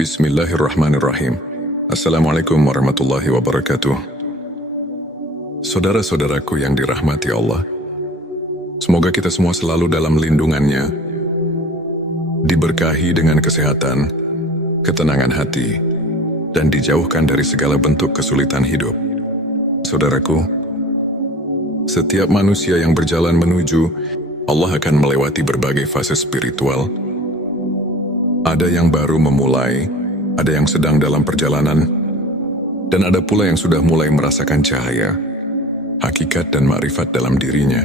Bismillahirrahmanirrahim. Assalamualaikum warahmatullahi wabarakatuh. Saudara-saudaraku yang dirahmati Allah, semoga kita semua selalu dalam lindungannya, diberkahi dengan kesehatan, ketenangan hati, dan dijauhkan dari segala bentuk kesulitan hidup. Saudaraku, setiap manusia yang berjalan menuju Allah akan melewati berbagai fase spiritual. Ada yang baru memulai, ada yang sedang dalam perjalanan, dan ada pula yang sudah mulai merasakan cahaya, hakikat dan makrifat dalam dirinya.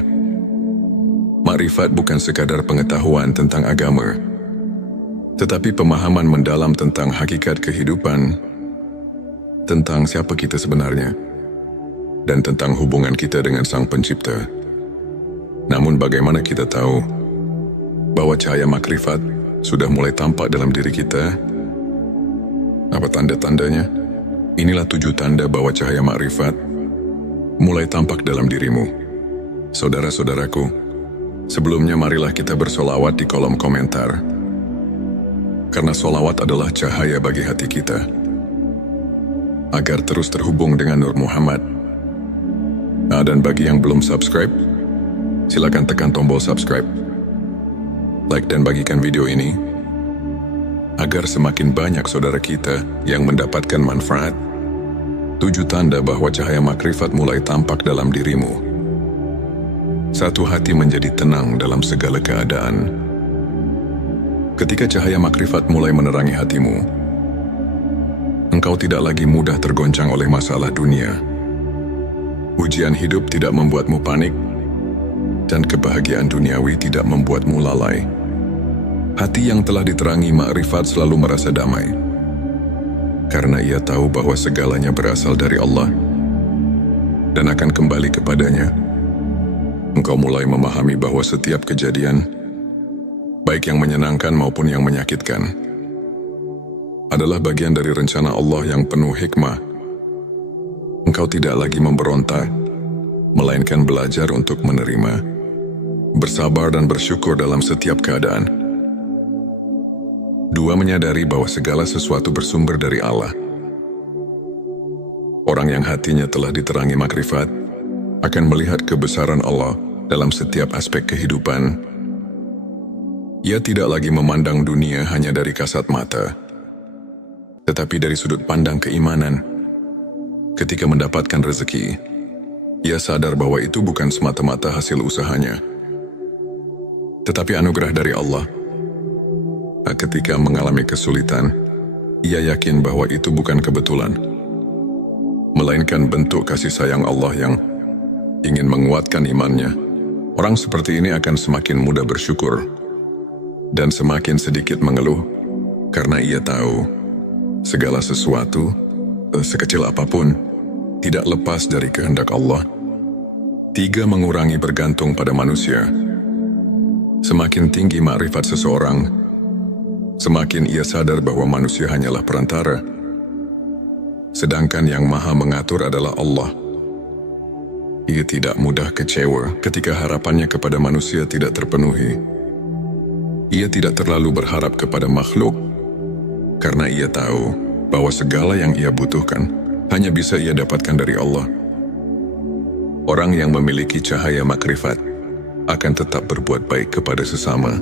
Makrifat bukan sekadar pengetahuan tentang agama, tetapi pemahaman mendalam tentang hakikat kehidupan, tentang siapa kita sebenarnya, dan tentang hubungan kita dengan Sang Pencipta. Namun bagaimana kita tahu bahwa cahaya makrifat sudah mulai tampak dalam diri kita? Apa tanda-tandanya? Inilah 7 tanda bahwa cahaya makrifat mulai tampak dalam dirimu. Saudara-saudaraku, sebelumnya marilah kita bersolawat di kolom komentar. Karena solawat adalah cahaya bagi hati kita, agar terus terhubung dengan Nur Muhammad. Dan bagi yang belum subscribe, silakan tekan tombol subscribe, like dan bagikan video ini, agar semakin banyak saudara kita yang mendapatkan manfaat. 7 tanda bahwa cahaya makrifat mulai tampak dalam dirimu. 1. Hati menjadi tenang dalam segala keadaan. Ketika cahaya makrifat mulai menerangi hatimu, engkau tidak lagi mudah tergoncang oleh masalah dunia. Ujian hidup tidak membuatmu panik, dan kebahagiaan duniawi tidak membuatmu lalai. Hati yang telah diterangi makrifat selalu merasa damai, karena ia tahu bahwa segalanya berasal dari Allah dan akan kembali kepadanya. Engkau mulai memahami bahwa setiap kejadian, baik yang menyenangkan maupun yang menyakitkan, adalah bagian dari rencana Allah yang penuh hikmah. Engkau tidak lagi memberontak, melainkan belajar untuk menerima, bersabar dan bersyukur dalam setiap keadaan. 2. Menyadari bahwa segala sesuatu bersumber dari Allah. Orang yang hatinya telah diterangi makrifat akan melihat kebesaran Allah dalam setiap aspek kehidupan. Ia tidak lagi memandang dunia hanya dari kasat mata, tetapi dari sudut pandang keimanan. Ketika mendapatkan rezeki, ia sadar bahwa itu bukan semata-mata hasil usahanya, tetapi anugerah dari Allah. Ketika mengalami kesulitan, ia yakin bahwa itu bukan kebetulan, melainkan bentuk kasih sayang Allah yang ingin menguatkan imannya. Orang seperti ini akan semakin mudah bersyukur dan semakin sedikit mengeluh, karena ia tahu segala sesuatu, sekecil apapun, tidak lepas dari kehendak Allah. 3. Mengurangi bergantung pada manusia. Semakin tinggi makrifat seseorang, semakin ia sadar bahwa manusia hanyalah perantara, sedangkan yang maha mengatur adalah Allah. Ia tidak mudah kecewa ketika harapannya kepada manusia tidak terpenuhi. Ia tidak terlalu berharap kepada makhluk, karena ia tahu bahwa segala yang ia butuhkan hanya bisa ia dapatkan dari Allah. Orang yang memiliki cahaya makrifat akan tetap berbuat baik kepada sesama,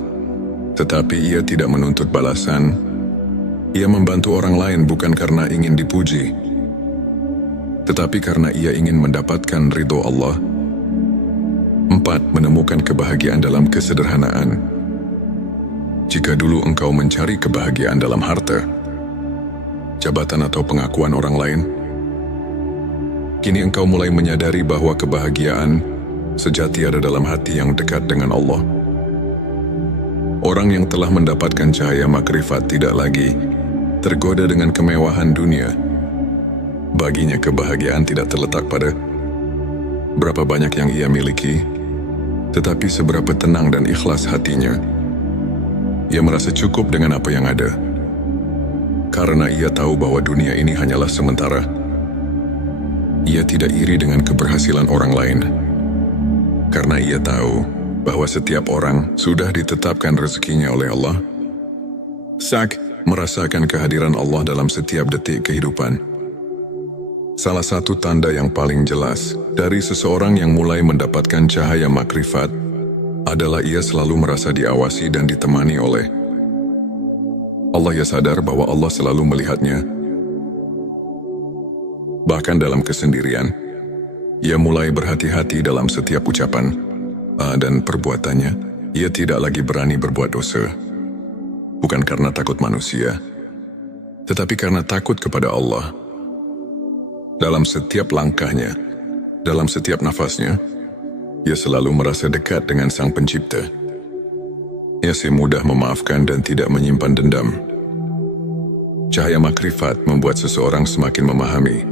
tetapi ia tidak menuntut balasan. Ia membantu orang lain bukan karena ingin dipuji, tetapi karena ia ingin mendapatkan ridho Allah. 4. Menemukan kebahagiaan dalam kesederhanaan. Jika dulu engkau mencari kebahagiaan dalam harta, jabatan atau pengakuan orang lain, kini engkau mulai menyadari bahwa kebahagiaan sejati ada dalam hati yang dekat dengan Allah. Orang yang telah mendapatkan cahaya makrifat tidak lagi tergoda dengan kemewahan dunia. Baginya kebahagiaan tidak terletak pada berapa banyak yang ia miliki, tetapi seberapa tenang dan ikhlas hatinya. Ia merasa cukup dengan apa yang ada, karena ia tahu bahwa dunia ini hanyalah sementara. Ia tidak iri dengan keberhasilan orang lain, karena ia tahu bahwa setiap orang sudah ditetapkan rezekinya oleh Allah. merasakan kehadiran Allah dalam setiap detik kehidupan. Salah satu tanda yang paling jelas dari seseorang yang mulai mendapatkan cahaya makrifat adalah ia selalu merasa diawasi dan ditemani oleh Allah. Ia sadar bahwa Allah selalu melihatnya. Bahkan dalam kesendirian, ia mulai berhati-hati dalam setiap ucapan dan perbuatannya. Ia tidak lagi berani berbuat dosa. Bukan karena takut manusia, tetapi karena takut kepada Allah. Dalam setiap langkahnya, dalam setiap nafasnya, ia selalu merasa dekat dengan Sang Pencipta. Ia mudah memaafkan dan tidak menyimpan dendam. Cahaya makrifat membuat seseorang semakin memahami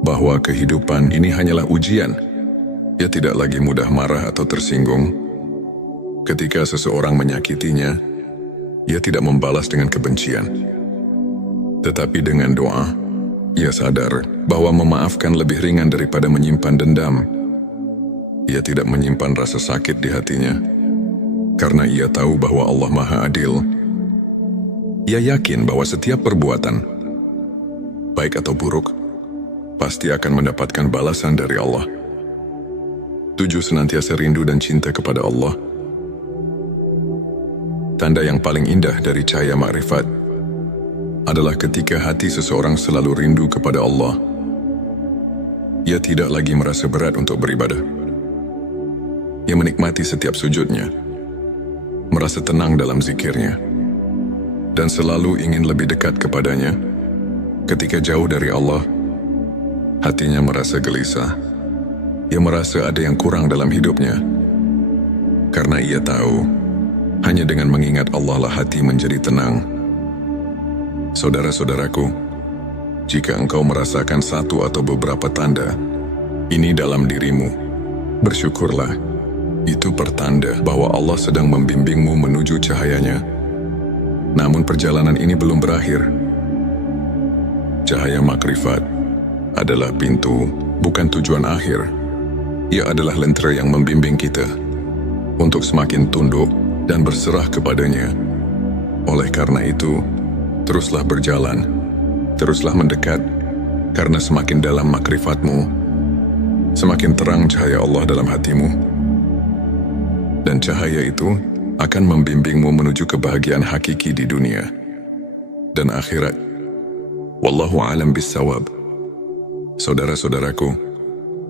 bahwa kehidupan ini hanyalah ujian. Ia tidak lagi mudah marah atau tersinggung. Ketika seseorang menyakitinya, ia tidak membalas dengan kebencian. Tetapi dengan doa, ia sadar bahwa memaafkan lebih ringan daripada menyimpan dendam. Ia tidak menyimpan rasa sakit di hatinya, karena ia tahu bahwa Allah Maha Adil. Ia yakin bahwa setiap perbuatan, baik atau buruk, pasti akan mendapatkan balasan dari Allah. 7. Senantiasa rindu dan cinta kepada Allah. Tanda yang paling indah dari cahaya makrifat adalah ketika hati seseorang selalu rindu kepada Allah. Ia tidak lagi merasa berat untuk beribadah. Ia menikmati setiap sujudnya, merasa tenang dalam zikirnya, dan selalu ingin lebih dekat kepadanya. Ketika jauh dari Allah, hatinya merasa gelisah. Ia merasa ada yang kurang dalam hidupnya, karena ia tahu hanya dengan mengingat Allah lah hati menjadi tenang. Saudara-saudaraku, jika engkau merasakan satu atau beberapa tanda ini dalam dirimu, bersyukurlah. Itu pertanda bahwa Allah sedang membimbingmu menuju cahayanya. Namun perjalanan ini belum berakhir. Cahaya makrifat adalah pintu, bukan tujuan akhir. Ia adalah lentera yang membimbing kita untuk semakin tunduk dan berserah kepadanya. Oleh karena itu, teruslah berjalan, teruslah mendekat, karena semakin dalam makrifatmu, semakin terang cahaya Allah dalam hatimu. Dan cahaya itu akan membimbingmu menuju kebahagiaan hakiki di dunia dan akhirat. Wallahu a'lam bissawab. Saudara-saudaraku,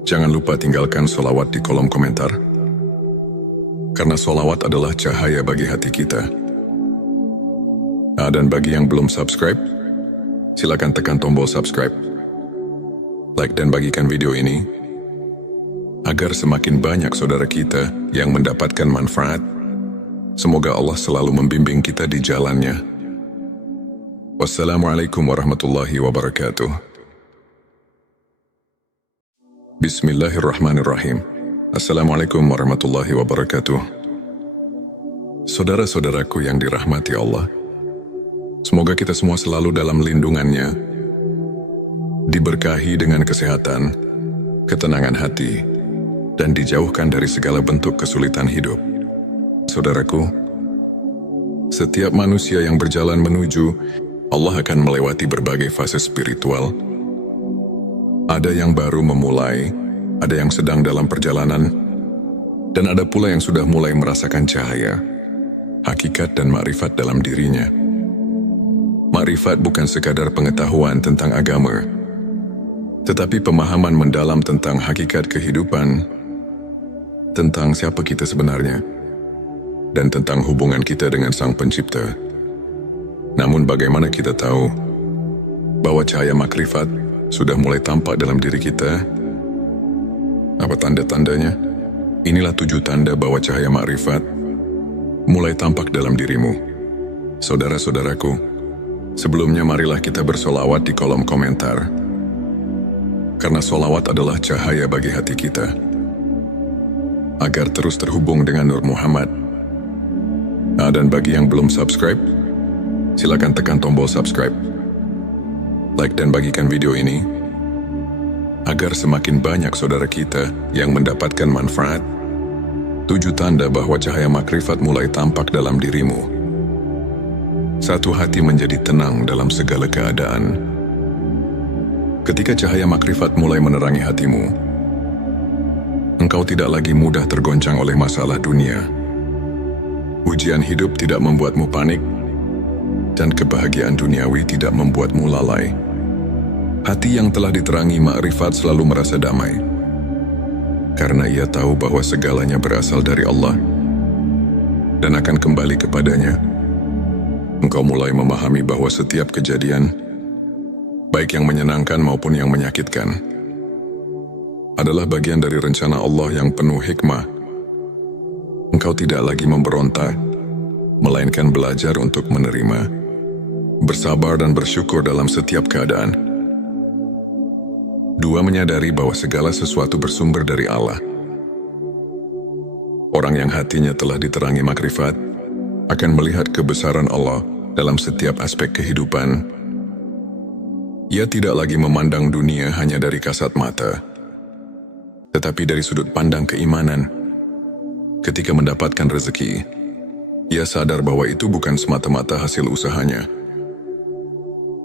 jangan lupa tinggalkan sholawat di kolom komentar, karena sholawat adalah cahaya bagi hati kita. Dan bagi yang belum subscribe, silakan tekan tombol subscribe, like dan bagikan video ini, agar semakin banyak saudara kita yang mendapatkan manfaat. Semoga Allah selalu membimbing kita di jalannya. Wassalamualaikum warahmatullahi wabarakatuh. Bismillahirrahmanirrahim. Assalamualaikum warahmatullahi wabarakatuh. Saudara-saudaraku yang dirahmati Allah, semoga kita semua selalu dalam lindungannya, diberkahi dengan kesehatan, ketenangan hati, dan dijauhkan dari segala bentuk kesulitan hidup. Saudaraku, setiap manusia yang berjalan menuju Allah akan melewati berbagai fase spiritual. Ada yang baru memulai, ada yang sedang dalam perjalanan, dan ada pula yang sudah mulai merasakan cahaya, hakikat dan makrifat dalam dirinya. Makrifat bukan sekadar pengetahuan tentang agama, tetapi pemahaman mendalam tentang hakikat kehidupan, tentang siapa kita sebenarnya, dan tentang hubungan kita dengan Sang Pencipta. Namun bagaimana kita tahu bahwa cahaya makrifat sudah mulai tampak dalam diri kita? Apa tanda-tandanya? Inilah 7 tanda bahwa cahaya makrifat mulai tampak dalam dirimu. Saudara-saudaraku, sebelumnya marilah kita bersolawat di kolom komentar, karena solawat adalah cahaya bagi hati kita, agar terus terhubung dengan Nur Muhammad. Dan bagi yang belum subscribe, silakan tekan tombol subscribe, like dan bagikan video ini, agar semakin banyak saudara kita yang mendapatkan manfaat. 7 tanda bahwa cahaya makrifat mulai tampak dalam dirimu. Satu hati menjadi tenang dalam segala keadaan. Ketika cahaya makrifat mulai menerangi hatimu, engkau tidak lagi mudah tergoncang oleh masalah dunia. Ujian hidup tidak membuatmu panik, dan kebahagiaan duniawi tidak membuatmu lalai. Hati yang telah diterangi makrifat selalu merasa damai, karena ia tahu bahwa segalanya berasal dari Allah dan akan kembali kepadanya. Engkau mulai memahami bahwa setiap kejadian, baik yang menyenangkan maupun yang menyakitkan, adalah bagian dari rencana Allah yang penuh hikmah. Engkau tidak lagi memberontak, melainkan belajar untuk menerima, bersabar dan bersyukur dalam setiap keadaan. Dua, menyadari bahwa segala sesuatu bersumber dari Allah. Orang yang hatinya telah diterangi makrifat akan melihat kebesaran Allah dalam setiap aspek kehidupan. Ia tidak lagi memandang dunia hanya dari kasat mata, tetapi dari sudut pandang keimanan. Ketika mendapatkan rezeki, ia sadar bahwa itu bukan semata-mata hasil usahanya,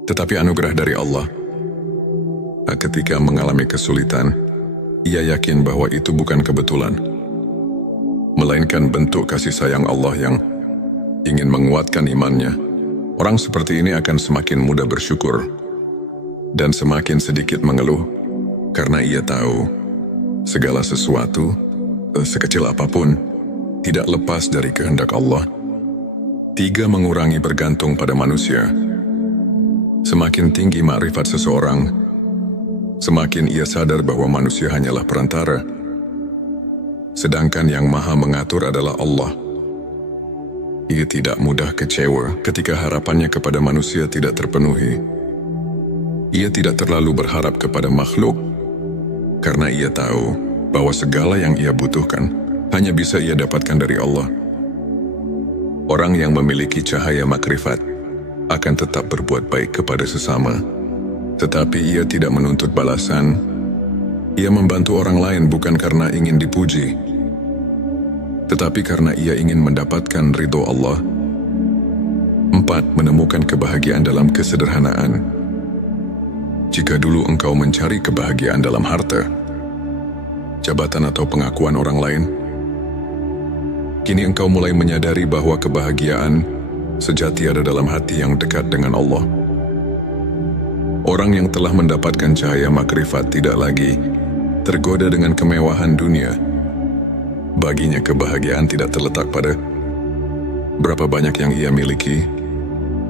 tetapi anugerah dari Allah. Ketika mengalami kesulitan, ia yakin bahwa itu bukan kebetulan, melainkan bentuk kasih sayang Allah yang ingin menguatkan imannya. Orang seperti ini akan semakin mudah bersyukur dan semakin sedikit mengeluh, karena ia tahu segala sesuatu, sekecil apapun, tidak lepas dari kehendak Allah. 3, mengurangi bergantung pada manusia. Semakin tinggi makrifat seseorang, semakin ia sadar bahwa manusia hanyalah perantara, sedangkan yang maha mengatur adalah Allah. Ia tidak mudah kecewa ketika harapannya kepada manusia tidak terpenuhi. Ia tidak terlalu berharap kepada makhluk, karena ia tahu bahwa segala yang ia butuhkan hanya bisa ia dapatkan dari Allah. Orang yang memiliki cahaya makrifat akan tetap berbuat baik kepada sesama, tetapi ia tidak menuntut balasan. Ia membantu orang lain bukan karena ingin dipuji, tetapi karena ia ingin mendapatkan ridho Allah. 4, menemukan kebahagiaan dalam kesederhanaan. Jika dulu engkau mencari kebahagiaan dalam harta, jabatan atau pengakuan orang lain, kini engkau mulai menyadari bahwa kebahagiaan sejati ada dalam hati yang dekat dengan Allah. Orang yang telah mendapatkan cahaya makrifat tidak lagi tergoda dengan kemewahan dunia. Baginya kebahagiaan tidak terletak pada berapa banyak yang ia miliki,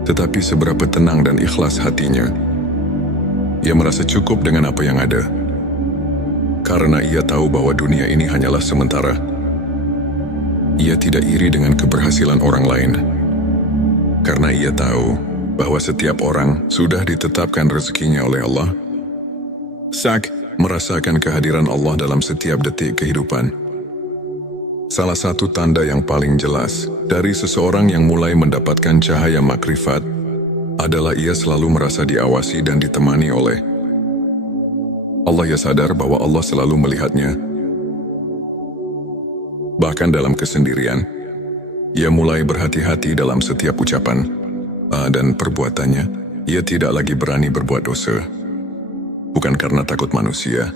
tetapi seberapa tenang dan ikhlas hatinya. Ia merasa cukup dengan apa yang ada, karena ia tahu bahwa dunia ini hanyalah sementara. Ia tidak iri dengan keberhasilan orang lain, karena ia tahu bahwa setiap orang sudah ditetapkan rezekinya oleh Allah. Sak, merasakan kehadiran Allah dalam setiap detik kehidupan. Salah satu tanda yang paling jelas dari seseorang yang mulai mendapatkan cahaya makrifat adalah ia selalu merasa diawasi dan ditemani oleh Allah. Ia sadar bahwa Allah selalu melihatnya. Bahkan dalam kesendirian, ia mulai berhati-hati dalam setiap ucapan dan perbuatannya. Ia tidak lagi berani berbuat dosa, bukan karena takut manusia,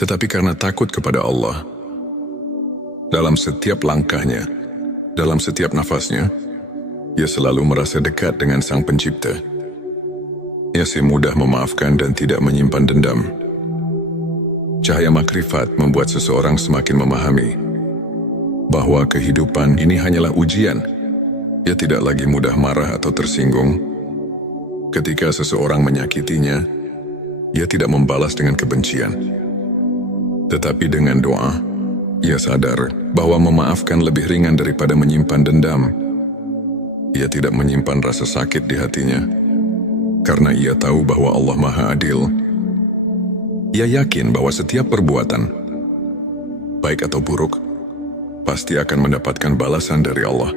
tetapi karena takut kepada Allah. Dalam setiap langkahnya, dalam setiap nafasnya, ia selalu merasa dekat dengan Sang Pencipta. Ia mudah memaafkan dan tidak menyimpan dendam. Cahaya makrifat membuat seseorang semakin memahami bahwa kehidupan ini hanyalah ujian. Ia tidak lagi mudah marah atau tersinggung. Ketika seseorang menyakitinya, ia tidak membalas dengan kebencian, tetapi dengan doa. Ia sadar bahwa memaafkan lebih ringan daripada menyimpan dendam. Ia tidak menyimpan rasa sakit di hatinya, karena ia tahu bahwa Allah Maha Adil. Ia yakin bahwa setiap perbuatan, baik atau buruk, pasti akan mendapatkan balasan dari Allah.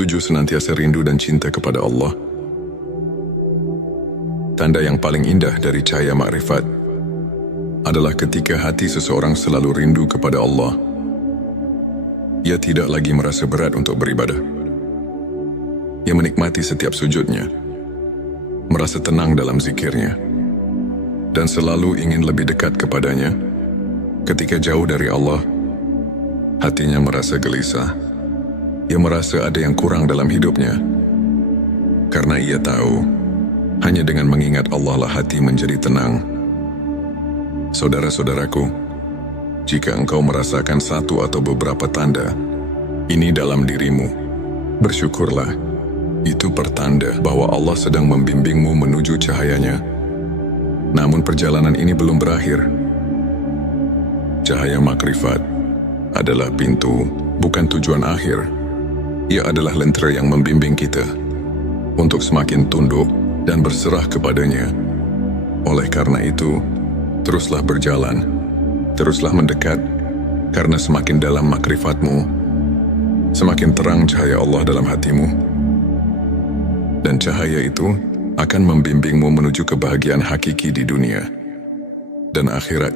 7, senantiasa rindu dan cinta kepada Allah. Tanda yang paling indah dari cahaya makrifat adalah ketika hati seseorang selalu rindu kepada Allah. Ia tidak lagi merasa berat untuk beribadah. Ia menikmati setiap sujudnya, merasa tenang dalam zikirnya, dan selalu ingin lebih dekat kepadanya. Ketika jauh dari Allah, hatinya merasa gelisah. Ia merasa ada yang kurang dalam hidupnya. Karena ia tahu, hanya dengan mengingat Allah lah hati menjadi tenang. Saudara-saudaraku, jika engkau merasakan satu atau beberapa tanda ini dalam dirimu, bersyukurlah. Itu pertanda bahwa Allah sedang membimbingmu menuju cahayanya. Namun perjalanan ini belum berakhir. Cahaya makrifat adalah pintu, bukan tujuan akhir. Ia adalah lentera yang membimbing kita untuk semakin tunduk dan berserah kepadanya. Oleh karena itu, teruslah berjalan, teruslah mendekat, karena semakin dalam makrifatmu, semakin terang cahaya Allah dalam hatimu. Dan cahaya itu akan membimbingmu menuju kebahagiaan hakiki di dunia dan akhirat.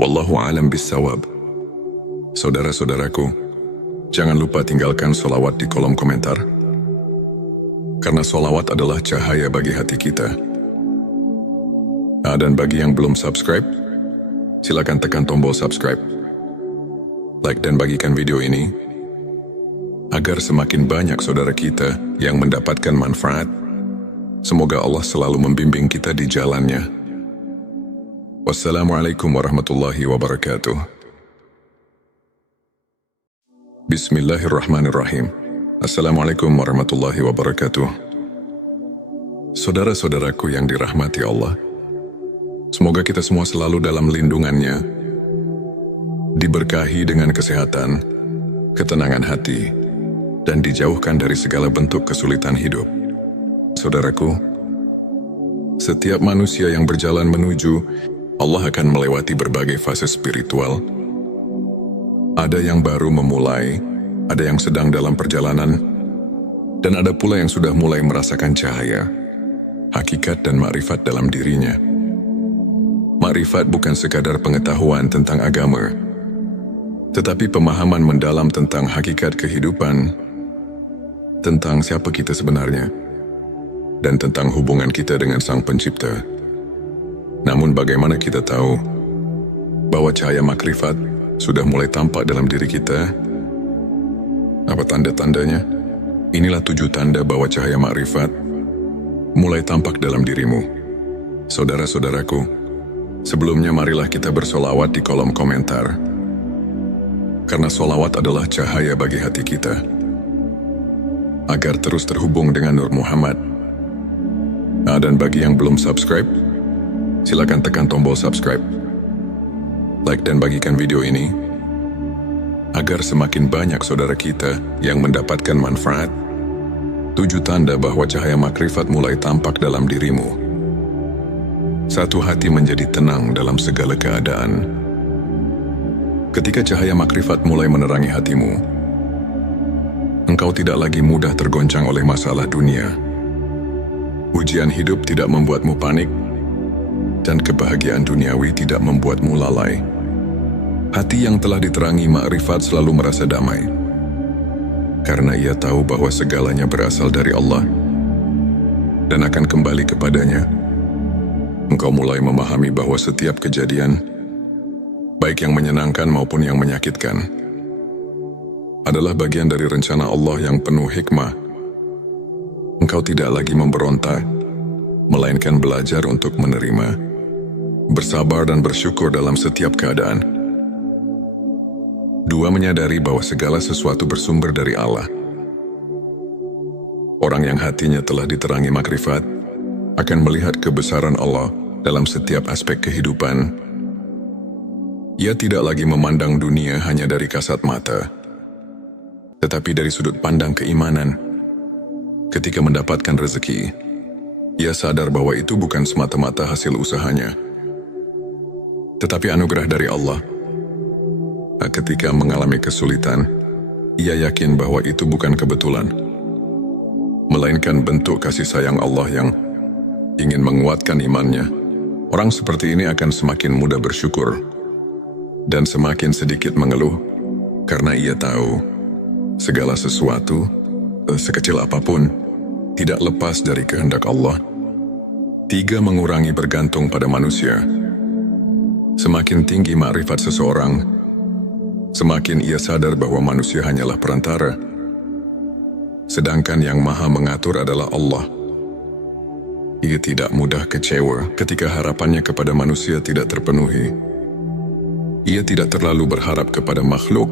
Wallahu a'lam bissawab. Saudara-saudaraku, jangan lupa tinggalkan sholawat di kolom komentar. Karena sholawat adalah cahaya bagi hati kita. Dan bagi yang belum subscribe, silakan tekan tombol subscribe. Like dan bagikan video ini, agar semakin banyak saudara kita yang mendapatkan manfaat. Semoga Allah selalu membimbing kita di jalannya. Wassalamualaikum warahmatullahi wabarakatuh. Bismillahirrahmanirrahim. Assalamualaikum warahmatullahi wabarakatuh. Saudara-saudaraku yang dirahmati Allah, semoga kita semua selalu dalam lindungannya, diberkahi dengan kesehatan, ketenangan hati, dan dijauhkan dari segala bentuk kesulitan hidup. Saudaraku, setiap manusia yang berjalan menuju Allah akan melewati berbagai fase spiritual. Ada yang baru memulai, ada yang sedang dalam perjalanan, dan ada pula yang sudah mulai merasakan cahaya, hakikat dan makrifat dalam dirinya. Makrifat bukan sekadar pengetahuan tentang agama, tetapi pemahaman mendalam tentang hakikat kehidupan, tentang siapa kita sebenarnya, dan tentang hubungan kita dengan Sang Pencipta. Namun bagaimana kita tahu bahwa cahaya makrifat sudah mulai tampak dalam diri kita? Apa tanda-tandanya? Inilah 7 tanda bahwa cahaya makrifat mulai tampak dalam dirimu. Saudara-saudaraku, sebelumnya marilah kita bersolawat di kolom komentar. Karena solawat adalah cahaya bagi hati kita, agar terus terhubung dengan Nur Muhammad. Dan bagi yang belum subscribe, silakan tekan tombol subscribe. Like dan bagikan video ini, agar semakin banyak saudara kita yang mendapatkan manfaat. 7 tanda bahwa cahaya makrifat mulai tampak dalam dirimu. 1. Hati menjadi tenang dalam segala keadaan. Ketika cahaya makrifat mulai menerangi hatimu, engkau tidak lagi mudah tergoncang oleh masalah dunia. Ujian hidup tidak membuatmu panik, dan kebahagiaan duniawi tidak membuatmu lalai. Hati yang telah diterangi makrifat selalu merasa damai, karena ia tahu bahwa segalanya berasal dari Allah dan akan kembali kepadanya. Engkau mulai memahami bahwa setiap kejadian, baik yang menyenangkan maupun yang menyakitkan, adalah bagian dari rencana Allah yang penuh hikmah. Engkau tidak lagi memberontak, melainkan belajar untuk menerima, bersabar dan bersyukur dalam setiap keadaan. 2. Menyadari bahwa segala sesuatu bersumber dari Allah. Orang yang hatinya telah diterangi makrifat akan melihat kebesaran Allah dalam setiap aspek kehidupan. Ia tidak lagi memandang dunia hanya dari kasat mata, tetapi dari sudut pandang keimanan. Ketika mendapatkan rezeki, ia sadar bahwa itu bukan semata-mata hasil usahanya, tetapi anugerah dari Allah. Ketika mengalami kesulitan, ia yakin bahwa itu bukan kebetulan, melainkan bentuk kasih sayang Allah yang ingin menguatkan imannya. Orang seperti ini akan semakin mudah bersyukur dan semakin sedikit mengeluh, karena ia tahu segala sesuatu sekecil apapun, tidak lepas dari kehendak Allah. 3. Mengurangi bergantung pada manusia. Semakin tinggi makrifat seseorang, semakin ia sadar bahwa manusia hanyalah perantara, sedangkan yang maha mengatur adalah Allah. Ia tidak mudah kecewa ketika harapannya kepada manusia tidak terpenuhi. Ia tidak terlalu berharap kepada makhluk,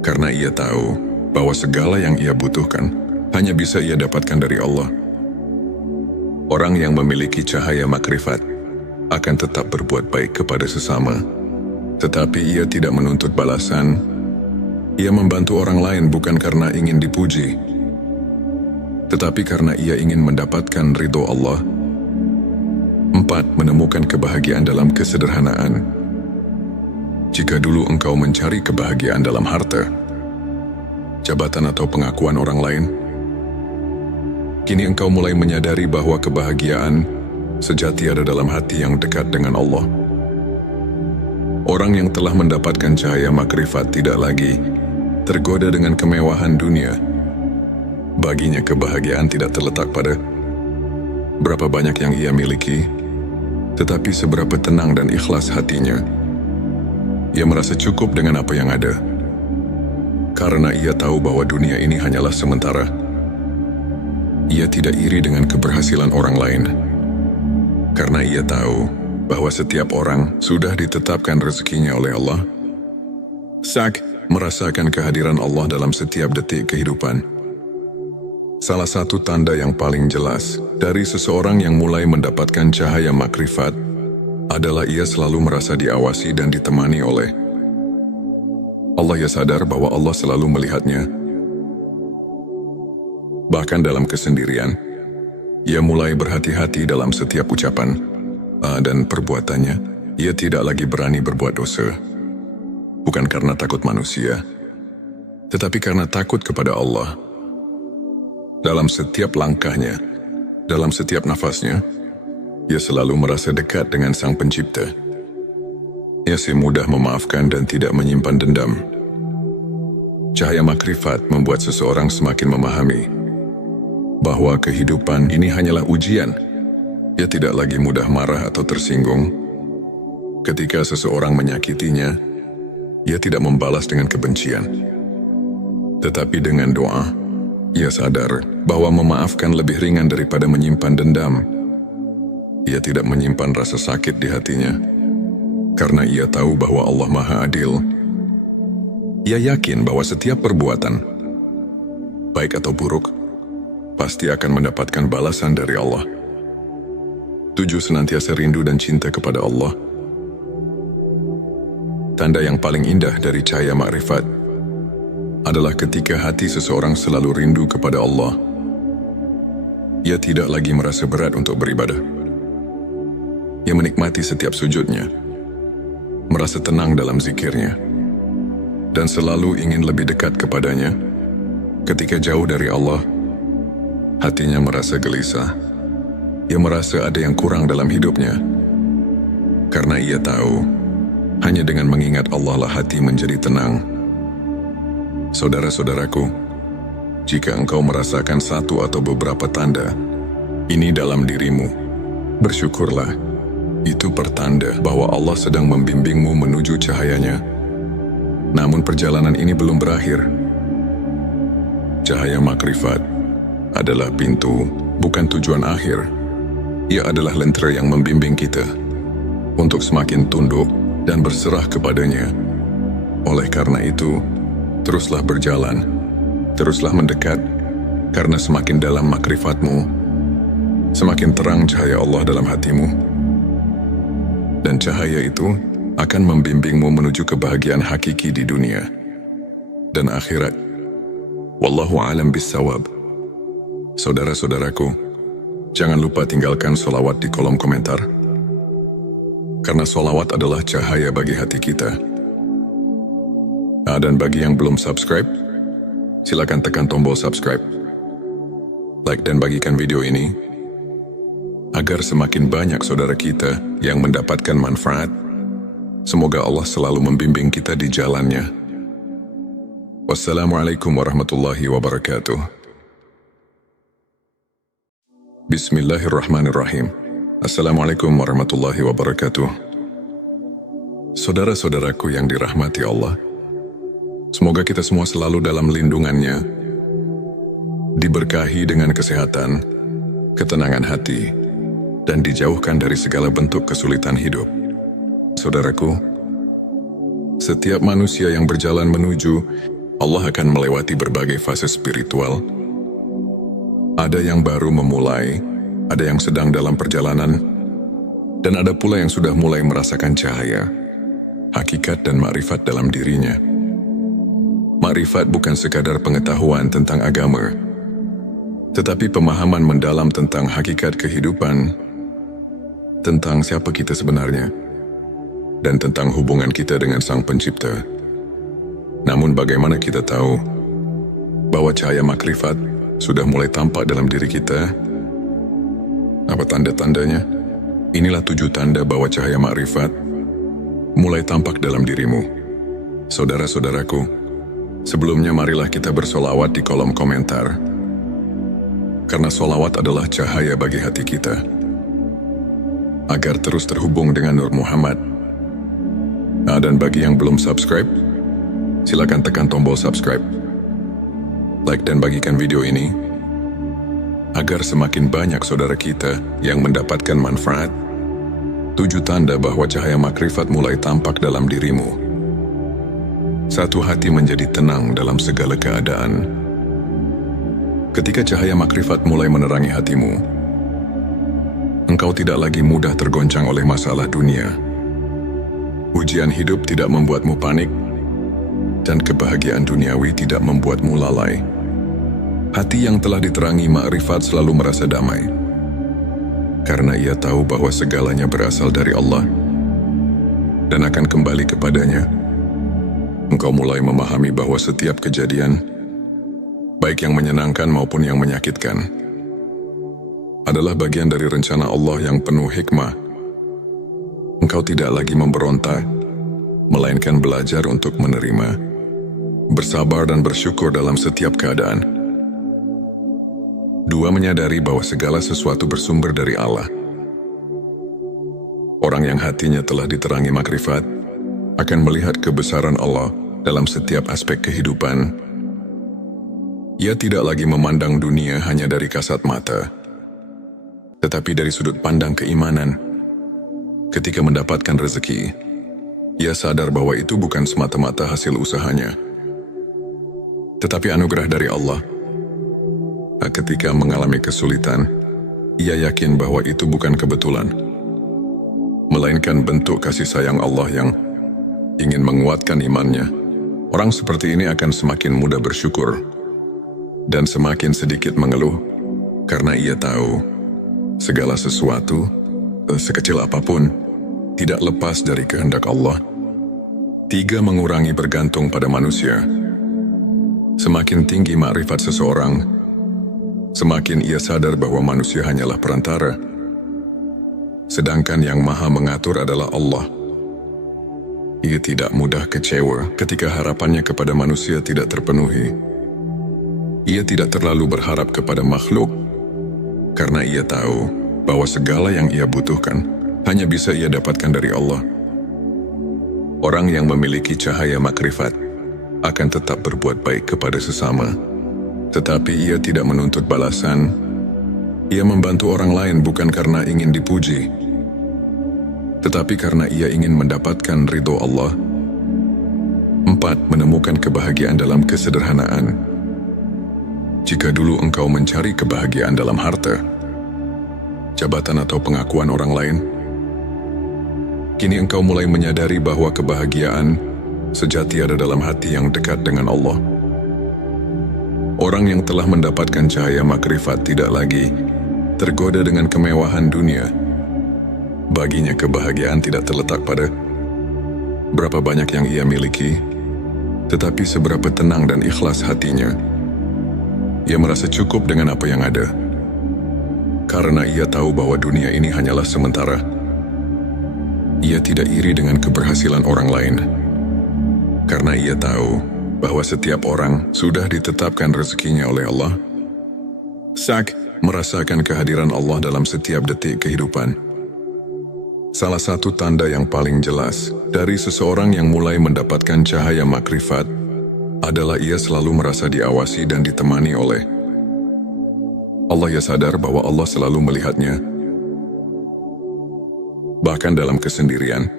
karena ia tahu bahwa segala yang ia butuhkan hanya bisa ia dapatkan dari Allah. Orang yang memiliki cahaya makrifat akan tetap berbuat baik kepada sesama, tetapi ia tidak menuntut balasan. Ia membantu orang lain bukan karena ingin dipuji, tetapi karena ia ingin mendapatkan ridho Allah. 4. Menemukan kebahagiaan dalam kesederhanaan. Jika dulu engkau mencari kebahagiaan dalam harta, jabatan atau pengakuan orang lain, kini engkau mulai menyadari bahwa kebahagiaan sejati ada dalam hati yang dekat dengan Allah. Orang yang telah mendapatkan cahaya makrifat tidak lagi tergoda dengan kemewahan dunia. Baginya kebahagiaan tidak terletak pada berapa banyak yang ia miliki, tetapi seberapa tenang dan ikhlas hatinya. Ia merasa cukup dengan apa yang ada, karena ia tahu bahwa dunia ini hanyalah sementara. Ia tidak iri dengan keberhasilan orang lain, karena ia tahu bahwa setiap orang sudah ditetapkan rezekinya oleh Allah. Merasakan kehadiran Allah dalam setiap detik kehidupan. Salah satu tanda yang paling jelas dari seseorang yang mulai mendapatkan cahaya makrifat adalah ia selalu merasa diawasi dan ditemani oleh Allah. Ia sadar bahwa Allah selalu melihatnya. Bahkan dalam kesendirian, ia mulai berhati-hati dalam setiap ucapan dan perbuatannya. Ia tidak lagi berani berbuat dosa, bukan karena takut manusia, tetapi karena takut kepada Allah. Dalam setiap langkahnya, dalam setiap nafasnya, ia selalu merasa dekat dengan Sang Pencipta. Ia mudah memaafkan dan tidak menyimpan dendam. Cahaya makrifat membuat seseorang semakin memahami bahwa kehidupan ini hanyalah ujian. Ia tidak lagi mudah marah atau tersinggung. Ketika seseorang menyakitinya, ia tidak membalas dengan kebencian, tetapi dengan doa. Ia sadar bahwa memaafkan lebih ringan daripada menyimpan dendam. Ia tidak menyimpan rasa sakit di hatinya, karena ia tahu bahwa Allah Maha Adil. Ia yakin bahwa setiap perbuatan, baik atau buruk, pasti akan mendapatkan balasan dari Allah. 7. Senantiasa rindu dan cinta kepada Allah. Tanda yang paling indah dari cahaya makrifat adalah ketika hati seseorang selalu rindu kepada Allah. Ia tidak lagi merasa berat untuk beribadah. Ia menikmati setiap sujudnya, merasa tenang dalam zikirnya, dan selalu ingin lebih dekat kepadanya. Ketika jauh dari Allah, hatinya merasa gelisah. Ia merasa ada yang kurang dalam hidupnya, karena ia tahu hanya dengan mengingat Allah lah hati menjadi tenang. Saudara-saudaraku, jika engkau merasakan satu atau beberapa tanda ini dalam dirimu, bersyukurlah. Itu pertanda bahwa Allah sedang membimbingmu menuju cahayanya. Namun perjalanan ini belum berakhir. Cahaya makrifat adalah pintu, bukan tujuan akhir. Ia adalah lentera yang membimbing kita untuk semakin tunduk dan berserah kepadanya. Oleh karena itu, teruslah berjalan, teruslah mendekat, karena semakin dalam makrifatmu, semakin terang cahaya Allah dalam hatimu. Dan cahaya itu akan membimbingmu menuju kebahagiaan hakiki di dunia dan akhirat. Wallahu a'lam bissawab. Saudara-saudaraku, jangan lupa tinggalkan sholawat di kolom komentar, karena sholawat adalah cahaya bagi hati kita. Dan bagi yang belum subscribe, silakan tekan tombol subscribe, like dan bagikan video ini, agar semakin banyak saudara kita yang mendapatkan manfaat. Semoga Allah selalu membimbing kita di jalannya. Wassalamualaikum warahmatullahi wabarakatuh. Bismillahirrahmanirrahim. Assalamualaikum warahmatullahi wabarakatuh. Saudara-saudaraku yang dirahmati Allah, semoga kita semua selalu dalam lindungannya, diberkahi dengan kesehatan, ketenangan hati, dan dijauhkan dari segala bentuk kesulitan hidup. Saudaraku, setiap manusia yang berjalan menuju Allah akan melewati berbagai fase spiritual. Ada yang baru memulai, ada yang sedang dalam perjalanan, dan ada pula yang sudah mulai merasakan cahaya, hakikat dan makrifat dalam dirinya. Makrifat bukan sekadar pengetahuan tentang agama, tetapi pemahaman mendalam tentang hakikat kehidupan, tentang siapa kita sebenarnya, dan tentang hubungan kita dengan Sang Pencipta. Namun bagaimana kita tahu bahwa cahaya makrifat sudah mulai tampak dalam diri kita? Apa tanda-tandanya? Inilah 7 tanda bahwa cahaya makrifat mulai tampak dalam dirimu. Saudara-saudaraku, sebelumnya marilah kita bersolawat di kolom komentar, karena solawat adalah cahaya bagi hati kita, agar terus terhubung dengan Nur Muhammad. Dan bagi yang belum subscribe, silakan tekan tombol subscribe, like dan bagikan video ini, agar semakin banyak saudara kita yang mendapatkan manfaat. 7 tanda bahwa cahaya makrifat mulai tampak dalam dirimu. 1. Hati menjadi tenang dalam segala keadaan. Ketika cahaya makrifat mulai menerangi hatimu, engkau tidak lagi mudah tergoncang oleh masalah dunia. Ujian hidup tidak membuatmu panik, dan kebahagiaan duniawi tidak membuatmu lalai. Hati yang telah diterangi makrifat selalu merasa damai, karena ia tahu bahwa segalanya berasal dari Allah dan akan kembali kepadanya. Engkau mulai memahami bahwa setiap kejadian, baik yang menyenangkan maupun yang menyakitkan, adalah bagian dari rencana Allah yang penuh hikmah. Engkau tidak lagi memberontak, melainkan belajar untuk menerima, bersabar dan bersyukur dalam setiap keadaan. 2. Menyadari bahwa segala sesuatu bersumber dari Allah. Orang yang hatinya telah diterangi makrifat akan melihat kebesaran Allah dalam setiap aspek kehidupan. Ia tidak lagi memandang dunia hanya dari kasat mata, tetapi dari sudut pandang keimanan. Ketika mendapatkan rezeki, ia sadar bahwa itu bukan semata-mata hasil usahanya, tetapi anugerah dari Allah. Ketika mengalami kesulitan, ia yakin bahwa itu bukan kebetulan, melainkan bentuk kasih sayang Allah yang ingin menguatkan imannya. Orang seperti ini akan semakin mudah bersyukur dan semakin sedikit mengeluh, karena ia tahu segala sesuatu, sekecil apapun, tidak lepas dari kehendak Allah. 3. Mengurangi bergantung pada manusia. Semakin tinggi makrifat seseorang, semakin ia sadar bahwa manusia hanyalah perantara, sedangkan yang maha mengatur adalah Allah. Ia tidak mudah kecewa ketika harapannya kepada manusia tidak terpenuhi. Ia tidak terlalu berharap kepada makhluk, karena ia tahu bahwa segala yang ia butuhkan hanya bisa ia dapatkan dari Allah. Orang yang memiliki cahaya makrifat akan tetap berbuat baik kepada sesama, tetapi ia tidak menuntut balasan. Ia membantu orang lain bukan karena ingin dipuji, tetapi karena ia ingin mendapatkan ridho Allah. 4. Menemukan kebahagiaan dalam kesederhanaan. Jika dulu engkau mencari kebahagiaan dalam harta, jabatan atau pengakuan orang lain, kini engkau mulai menyadari bahwa kebahagiaan sejati ada dalam hati yang dekat dengan Allah. Orang yang telah mendapatkan cahaya makrifat tidak lagi tergoda dengan kemewahan dunia. Baginya kebahagiaan tidak terletak pada berapa banyak yang ia miliki, tetapi seberapa tenang dan ikhlas hatinya. Ia merasa cukup dengan apa yang ada, karena ia tahu bahwa dunia ini hanyalah sementara. Ia tidak iri dengan keberhasilan orang lain, karena ia tahu bahwa setiap orang sudah ditetapkan rezekinya oleh Allah. merasakan kehadiran Allah dalam setiap detik kehidupan. Salah satu tanda yang paling jelas dari seseorang yang mulai mendapatkan cahaya makrifat adalah ia selalu merasa diawasi dan ditemani oleh Allah. Ia sadar bahwa Allah selalu melihatnya. Bahkan dalam kesendirian,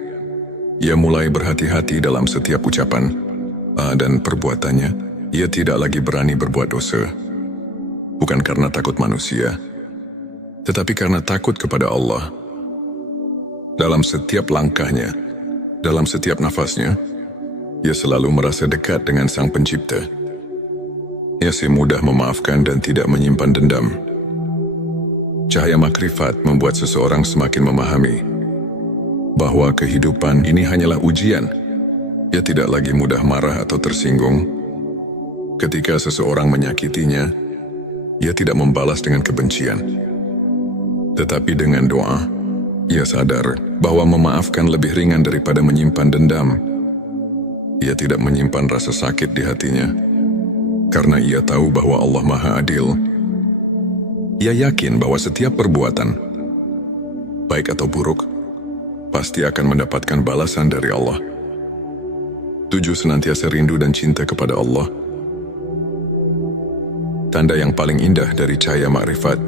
ia mulai berhati-hati dalam setiap ucapan dan perbuatannya. Ia tidak lagi berani berbuat dosa. Bukan karena takut manusia, tetapi karena takut kepada Allah. Dalam setiap langkahnya, dalam setiap nafasnya, ia selalu merasa dekat dengan Sang Pencipta. Ia mudah memaafkan dan tidak menyimpan dendam. Cahaya makrifat membuat seseorang semakin memahami bahwa kehidupan ini hanyalah ujian. Ia tidak lagi mudah marah atau tersinggung. Ketika seseorang menyakitinya, ia tidak membalas dengan kebencian. Tetapi dengan doa, ia sadar bahwa memaafkan lebih ringan daripada menyimpan dendam. Ia tidak menyimpan rasa sakit di hatinya, karena ia tahu bahwa Allah Maha Adil. Ia yakin bahwa setiap perbuatan, baik atau buruk, pasti akan mendapatkan balasan dari Allah. 7. Senantiasa rindu dan cinta kepada Allah. Tanda yang paling indah dari cahaya makrifat